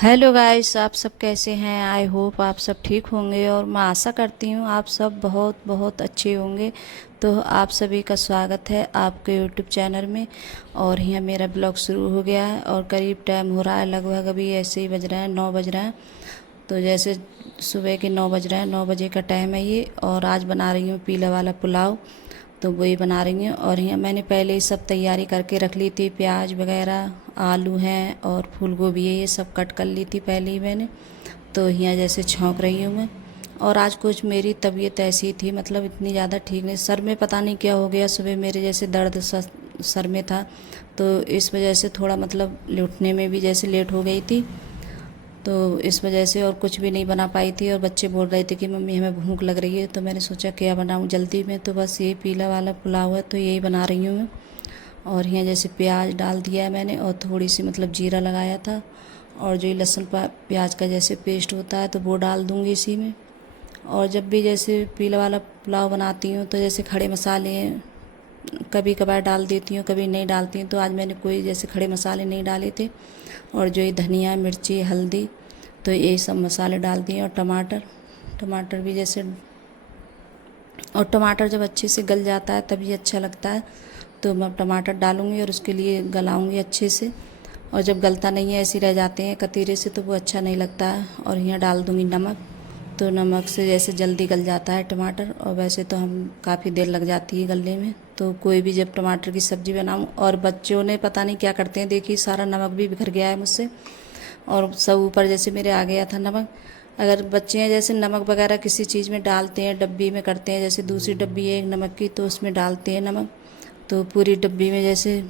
Hello guys, आप सब कैसे हैं। आई होप आप सब ठीक होंगे और मैं आशा करती हूँ आप सब बहुत बहुत अच्छे होंगे। तो आप सभी का स्वागत है आपके यूट्यूब चैनल में। और यहाँ मेरा ब्लॉग शुरू हो गया है और करीब टाइम हो रहा है, लगभग अभी ऐसे ही बज रहा है, 9 बज रहा है। तो जैसे सुबह के 9 बज रहे हैं, 9 बजे का टाइम है ये। और आज बना रही हूँ पीला वाला पुलाव। तो वही बना रही हूँ। और यहाँ मैंने पहले ही सब तैयारी करके रख ली थी, प्याज वगैरह, आलू हैं और फूल गोभी है, ये सब कट कर ली थी पहले ही मैंने। तो यहाँ जैसे छौंक रही हूँ मैं। और आज कुछ मेरी तबीयत ऐसी थी, मतलब इतनी ज़्यादा ठीक नहीं, सर में पता नहीं क्या हो गया, सुबह मेरे जैसे दर्द सर में था। तो इस वजह से थोड़ा मतलब उठने में भी जैसे लेट हो गई थी। तो इस वजह से और कुछ भी नहीं बना पाई थी। और बच्चे बोल रहे थे कि मम्मी हमें भूख लग रही है, तो मैंने सोचा क्या बनाऊँ जल्दी में। तो बस यही पीला वाला पुलाव है, तो यही बना रही हूँ मैं। और यहाँ जैसे प्याज डाल दिया है मैंने और थोड़ी सी मतलब जीरा लगाया था। और जो ये लहसुन प्याज का जैसे पेस्ट होता है तो वो डाल दूँगी इसी में। और जब भी जैसे पीला वाला पुलाव बनाती हूँ तो जैसे खड़े मसाले कभी कभार डाल देती हूँ, कभी नहीं डालती हूँ। तो आज मैंने कोई जैसे खड़े मसाले नहीं डाले थे। और जो ये धनिया, मिर्ची, हल्दी, तो ये सब मसाले डाल दिए। और टमाटर टमाटर भी जैसे, और टमाटर जब अच्छे से गल जाता है तभी अच्छा लगता है। तो मैं टमाटर डालूँगी और उसके लिए गलाऊँगी अच्छे से। और जब गलता नहीं है, ऐसे रह जाते हैं कतीरे से, तो वो अच्छा नहीं लगता है। और यहाँ डाल दूँगी नमक। तो नमक से जैसे जल्दी गल जाता है टमाटर, और वैसे तो हम काफ़ी देर लग जाती है गलने में। तो कोई भी जब टमाटर की सब्ज़ी बनाऊँ, और बच्चों ने पता नहीं क्या करते हैं, देखिए सारा नमक भी बिखर गया है मुझसे। और सब ऊपर जैसे मेरे आ गया था नमक। अगर बच्चे हैं जैसे नमक वगैरह किसी चीज़ में डालते हैं, डब्बी में करते हैं, जैसे दूसरी डब्बी है एक नमक की, तो उसमें डालते हैं नमक। तो पूरी डब्बी में जैसे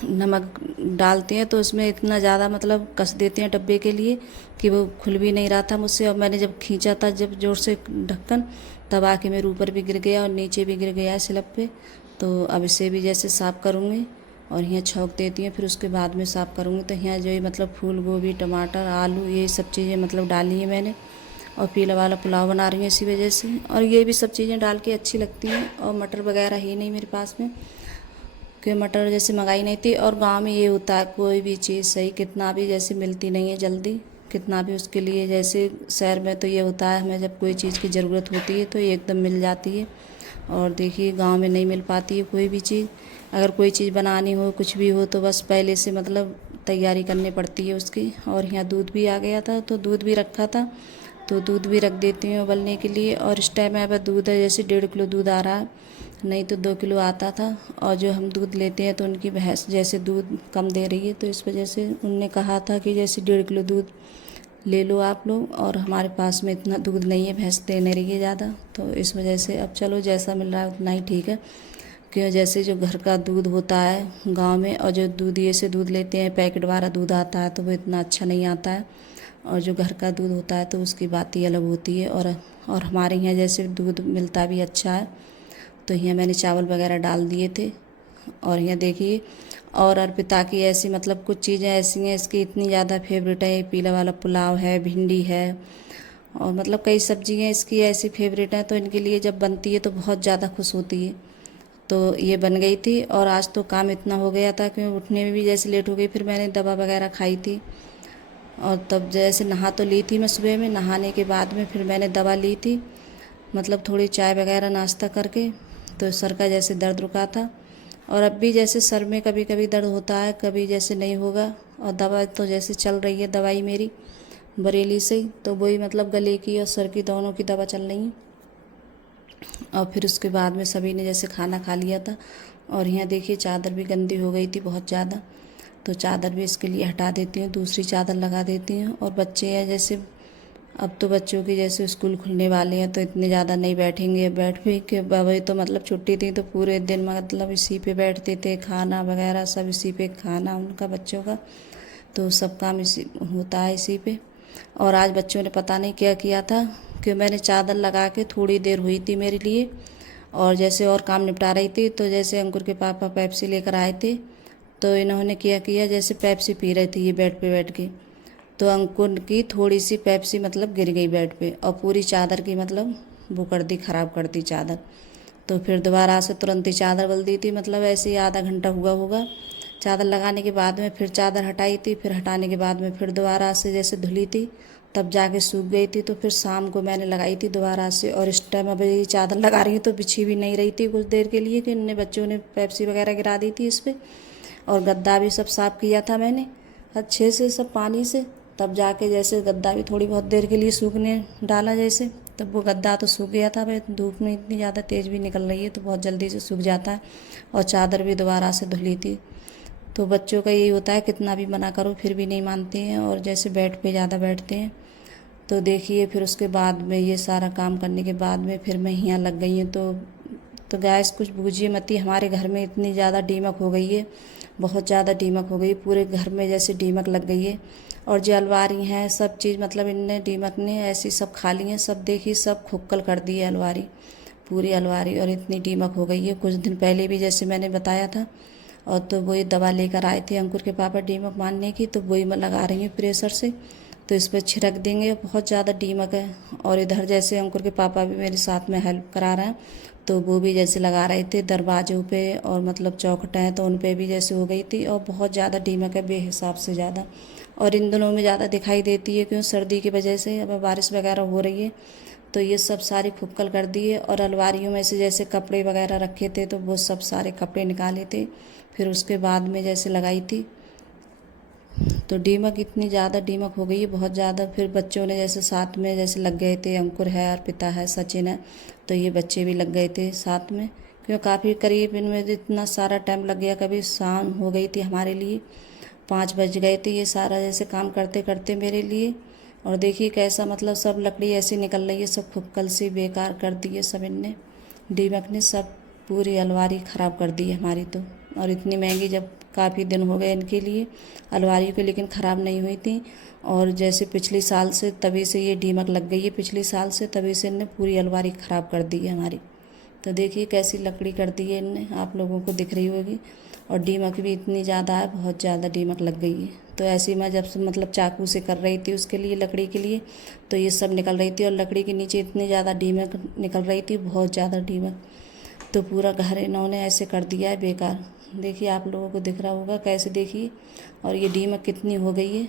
नमक डालते हैं तो उसमें इतना ज़्यादा मतलब कस देते हैं डब्बे के लिए कि वो खुल भी नहीं रहा था मुझसे। और मैंने जब खींचा था जब ज़ोर से ढक्कन, तब आके मेरे ऊपर भी गिर गया और नीचे भी गिर गया स्लैब पे। तो अब इसे भी जैसे साफ़ करूँगी और यहाँ छौंक देती हूँ, फिर उसके बाद में साफ़ करूँगी। तो यहाँ जो ये मतलब फूल गोभी, टमाटर, आलू, ये सब चीज़ें मतलब डाली है मैंने। और पीला वाला पुलाव बना रही हूँ इसी वजह से। और ये भी सब चीज़ें डाल के अच्छी लगती हैं। और मटर वगैरह ही नहीं मेरे पास में, कि मटर जैसे मंगाई नहीं थी। और गांव में ये होता है कोई भी चीज़ सही कितना भी जैसे मिलती नहीं है जल्दी, कितना भी उसके लिए, जैसे शहर में तो ये होता है हमें जब कोई चीज़ की ज़रूरत होती है तो ये एकदम मिल जाती है। और देखिए गांव में नहीं मिल पाती है कोई भी चीज़। अगर कोई चीज़ बनानी हो, कुछ भी हो, तो बस पहले से मतलब तैयारी करनी पड़ती है उसकी। और यहाँ दूध भी आ गया था, तो दूध भी रखा था, तो दूध भी रख देती हूँ उबलने के लिए। और इस टाइम यहाँ पर दूध है जैसे 1.5 किलो दूध आ रहा है, नहीं तो 2 किलो आता था। और जो हम दूध लेते हैं तो उनकी भैंस जैसे दूध कम दे रही है, तो इस वजह से उनने कहा था कि जैसे 1.5 किलो दूध ले लो आप लोग। और हमारे पास में इतना दूध नहीं है, भैंस दे नहीं रही है ज़्यादा, तो इस वजह से अब चलो जैसा मिल रहा है उतना ही ठीक है। क्यों जैसे जो घर का दूध होता है गांव में, और जो दूध ये से दूध लेते हैं पैकेट वाला दूध आता है, तो वो इतना अच्छा नहीं आता है। और जो घर का दूध होता है तो उसकी बात ही अलग होती है। और हमारे यहाँ जैसे दूध मिलता भी अच्छा है। तो यहाँ मैंने चावल वगैरह डाल दिए थे। और यहाँ देखिए, और अर्पिता की ऐसी मतलब कुछ चीज़ें ऐसी हैं, इसकी इतनी ज़्यादा फेवरेट है, पीला वाला पुलाव है, भिंडी है, और मतलब कई सब्जियाँ इसकी ऐसी फेवरेट हैं। तो इनके लिए जब बनती है तो बहुत ज़्यादा खुश होती है। तो ये बन गई थी। और आज तो काम इतना हो गया था कि उठने में भी जैसे लेट हो गई, फिर मैंने दवा वगैरह खाई थी। और तब जैसे नहा तो ली थी मैं सुबह में, नहाने के बाद में फिर मैंने दवा ली थी, मतलब थोड़ी चाय वगैरह नाश्ता करके। तो सर का जैसे दर्द रुका था। और अब भी जैसे सर में कभी कभी दर्द होता है, कभी जैसे नहीं होगा। और दवा तो जैसे चल रही है दवाई मेरी बरेली से ही, तो वही मतलब गले की और सर की दोनों की दवा चल रही है। और फिर उसके बाद में सभी ने जैसे खाना खा लिया था। और यहाँ देखिए चादर भी गंदी हो गई थी बहुत ज़्यादा, तो चादर भी इसके लिए हटा देती हूँ, दूसरी चादर लगा देती हूँ। और बच्चे हैं जैसे, अब तो बच्चों की जैसे स्कूल खुलने वाले हैं तो इतने ज़्यादा नहीं बैठेंगे, बैठ भी के वही तो मतलब छुट्टी थी तो पूरे दिन मतलब इसी पे बैठते थे, खाना वगैरह सब इसी पे, खाना उनका बच्चों का, तो सब काम इसी होता है इसी पे। और आज बच्चों ने पता नहीं क्या किया था कि मैंने चादर लगा के थोड़ी देर हुई थी मेरे लिए, और जैसे और काम निपटा रही थी, तो जैसे अंकुर के पापा पेप्सी लेकर आए थे, तो इन्होंने क्या किया जैसे पेप्सी पी रही थी ये बेड पे बैठ के, तो अंकुर की थोड़ी सी पेप्सी मतलब गिर गई बेड पे, और पूरी चादर की मतलब वो कर दी, ख़राब कर दी चादर। तो फिर दोबारा से तुरंत ही चादर बदल दी थी, मतलब ऐसे ही आधा घंटा हुआ होगा चादर लगाने के बाद में फिर चादर हटाई थी, फिर हटाने के बाद में फिर दोबारा से जैसे धुली थी, तब जाके सूख गई थी। तो फिर शाम को मैंने लगाई थी दोबारा से, और इस टाइम अब ये चादर लगा रही हूँ तो बिछी भी नहीं रही थी कुछ देर के लिए, कि इनने बच्चों ने पेप्सी वगैरह गिरा दी थी इस पर। और गद्दा भी सब साफ़ किया था मैंने अच्छे से सब पानी से, तब जाके जैसे गद्दा भी थोड़ी बहुत देर के लिए सूखने डाला जैसे, तब वो गद्दा तो सूख गया था। भाई धूप में इतनी ज़्यादा तेज़ भी निकल रही है तो बहुत जल्दी से सूख जाता है। और चादर भी दोबारा से धुली थी। तो बच्चों का यही होता है, कितना भी मना करो फिर भी नहीं मानते हैं, और जैसे बेड पे ज़्यादा बैठते हैं। तो देखिए फिर उसके बाद में ये सारा काम करने के बाद में फिर मैं यहाँ लग गई हूँ। तो गैस कुछ बूझिए मत ही, हमारे घर में इतनी ज़्यादा दीमक हो गई है, बहुत ज़्यादा दीमक हो गई, पूरे घर में जैसे दीमक लग गई है। और जो अलमारी हैं सब चीज़ मतलब इनने दीमक ने ऐसी सब खा ली हैं, सब देखिए सब खुक्कल कर दी है अलमारी, पूरी अलमारी। और इतनी दीमक हो गई है, कुछ दिन पहले भी जैसे मैंने बताया था, और तो वही दवा लेकर आए थे अंकुर के पापा दीमक मारने की, तो वही मैं लगा रही हूँ प्रेशर से, तो इस पर छिड़क देंगे। बहुत ज़्यादा दीमक है। और इधर जैसे अंकुर के पापा भी मेरे साथ में हेल्प करा रहे हैं, तो वो भी जैसे लगा रहे थे दरवाज़ों पे, और मतलब चौखटें हैं तो उन पे भी जैसे हो गई थी। और बहुत ज़्यादा दीमक है, बेहिसाब से ज़्यादा। और इन दिनों में ज़्यादा दिखाई देती है, क्यों सर्दी की वजह से, अब बारिश वगैरह हो रही है, तो ये सब सारी खुक्कल कर दी है। और अलमारियों में से जैसे कपड़े वगैरह रखे थे तो वो सब सारे कपड़े निकाले थे, फिर उसके बाद में जैसे लगाई थी। तो दीमक इतनी ज़्यादा दीमक हो गई है, बहुत ज़्यादा। फिर बच्चों ने जैसे साथ में जैसे लग गए थे, अंकुर है, अर्पिता है, सचिन है, तो ये बच्चे भी लग गए थे साथ में, क्यों काफ़ी करीब इनमें इतना सारा टाइम लग गया। कभी शाम हो गई थी हमारे लिए, 5 बज गए थे ये सारा जैसे काम करते करते मेरे लिए। और देखिए कैसा मतलब सब लकड़ी ऐसी निकल रही है, सब खुक्कल से बेकार कर दी है सब इनने, दीमक ने सब पूरी अलमारी ख़राब कर दी है हमारी तो। और इतनी महंगी, जब काफ़ी दिन हो गए इनके लिए अलमारी को, लेकिन ख़राब नहीं हुई थी। और जैसे पिछले साल से तभी से ये दीमक लग गई है, पिछले साल से तभी से इनने पूरी अलमारी ख़राब कर दी है हमारी। तो देखिए कैसी लकड़ी कर दी है इनने, आप लोगों को दिख रही होगी। और दीमक भी इतनी ज़्यादा है, बहुत ज़्यादा दीमक लग गई है। तो ऐसे ही मैं जब से मतलब चाकू से कर रही थी उसके लिए, लकड़ी के लिए, तो ये सब निकल रही थी। और लकड़ी के नीचे इतनी ज़्यादा दीमक निकल रही थी, बहुत ज़्यादा दीमक। तो पूरा घर इन्होंने ऐसे कर दिया है बेकार। देखिए आप लोगों को दिख रहा होगा कैसे, देखिए। और ये दीमक कितनी हो गई है।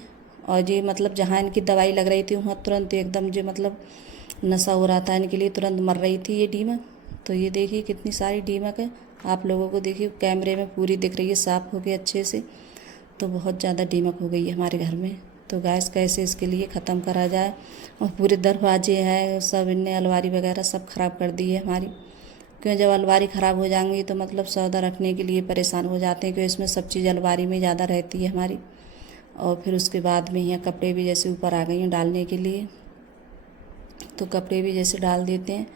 और ये मतलब जहाँ इनकी दवाई लग रही थी वहाँ तुरंत एकदम जो मतलब नशा हो रहा था इनके लिए, तुरंत मर रही थी ये दीमक। तो ये देखिए कितनी सारी दीमक है, आप लोगों को देखिए कैमरे में पूरी दिख रही है साफ़ हो के अच्छे से। तो बहुत ज़्यादा दीमक हो गई है हमारे घर में। तो गैस कैसे इसके लिए ख़त्म करा जाए। और पूरे दरवाजे हैं सब इनने अलमारी वगैरह सब ख़राब कर दी है हमारी, क्यों जब अलमारी ख़राब हो जाएंगी तो मतलब सौदा रखने के लिए परेशान हो जाते हैं, क्योंकि इसमें सब चीज़ अलमारी में ज़्यादा रहती है हमारी। और फिर उसके बाद में यहाँ कपड़े भी जैसे ऊपर आ गई हैं डालने के लिए, तो कपड़े भी जैसे डाल देते हैं।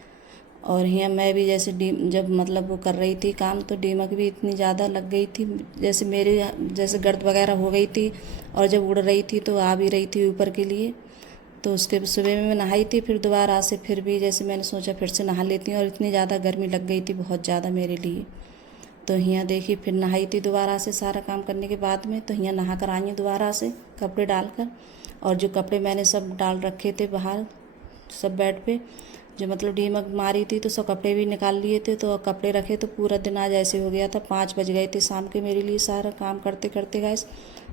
और यहाँ मैं भी जैसे जब मतलब वो कर रही थी काम, तो दीमक भी इतनी ज़्यादा लग गई थी, जैसे मेरे जैसे गर्द वगैरह हो गई थी। और जब उड़ रही थी तो आ भी रही थी ऊपर के लिए। तो उसके सुबह में मैं नहाई थी, फिर दोबारा से फिर भी जैसे मैंने सोचा फिर से नहा लेती हूँ। और इतनी ज़्यादा गर्मी लग गई थी बहुत ज़्यादा मेरे लिए। तो यहाँ देखिए फिर नहाई थी दोबारा से सारा काम करने के बाद में, तो यहाँ नहा कर आई हूँ दोबारा से कपड़े डालकर। और जो कपड़े मैंने सब डाल रखे थे बाहर सब बेड पे, जो मतलब दीमक मारी थी, तो सब कपड़े भी निकाल लिए थे। तो कपड़े रखे तो पूरा दिन आज ऐसे हो गया था, 5 बज गए थे शाम के मेरे लिए सारा काम करते करते। गैस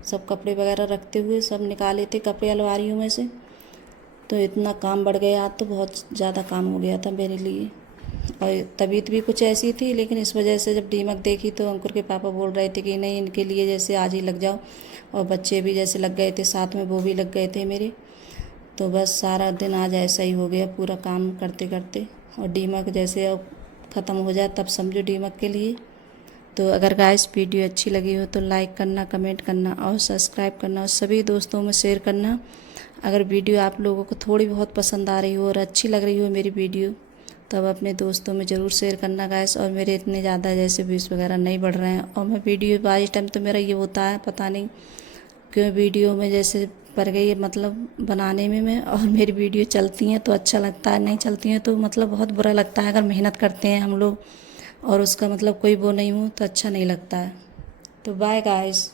सब कपड़े वगैरह रखते हुए सब निकाले थे कपड़े अलमारियों में से। तो इतना काम बढ़ गया आज, तो बहुत ज़्यादा काम हो गया था मेरे लिए। और तबीयत भी कुछ ऐसी थी, लेकिन इस वजह से जब दीमक देखी तो अंकुर के पापा बोल रहे थे कि नहीं इनके लिए जैसे आज ही लग जाओ। और बच्चे भी जैसे लग गए थे साथ में, वो भी लग गए थे मेरे। तो बस सारा दिन आज ऐसा ही हो गया पूरा काम करते करते। और दीमक जैसे अब ख़त्म हो जाए तब समझो दीमक के लिए। तो अगर गाइस वीडियो अच्छी लगी हो तो लाइक करना, कमेंट करना और सब्सक्राइब करना, और सभी दोस्तों में शेयर करना। अगर वीडियो आप लोगों को थोड़ी बहुत पसंद आ रही हो और अच्छी लग रही हो मेरी वीडियो, तब अपने दोस्तों में ज़रूर शेयर करना गाइस। और मेरे इतने ज़्यादा जैसे व्यूज़ वगैरह नहीं बढ़ रहे हैं। और मैं वीडियो बाई टाइम तो मेरा ये होता है पता नहीं क्यों वीडियो में जैसे पड़ गई मतलब बनाने में मैं, और मेरी वीडियो चलती हैं तो अच्छा लगता है, नहीं चलती हैं तो मतलब बहुत बुरा लगता है। अगर मेहनत करते हैं हम लोग और उसका मतलब कोई वो नहीं हो तो अच्छा नहीं लगता है। तो बाय गाइस।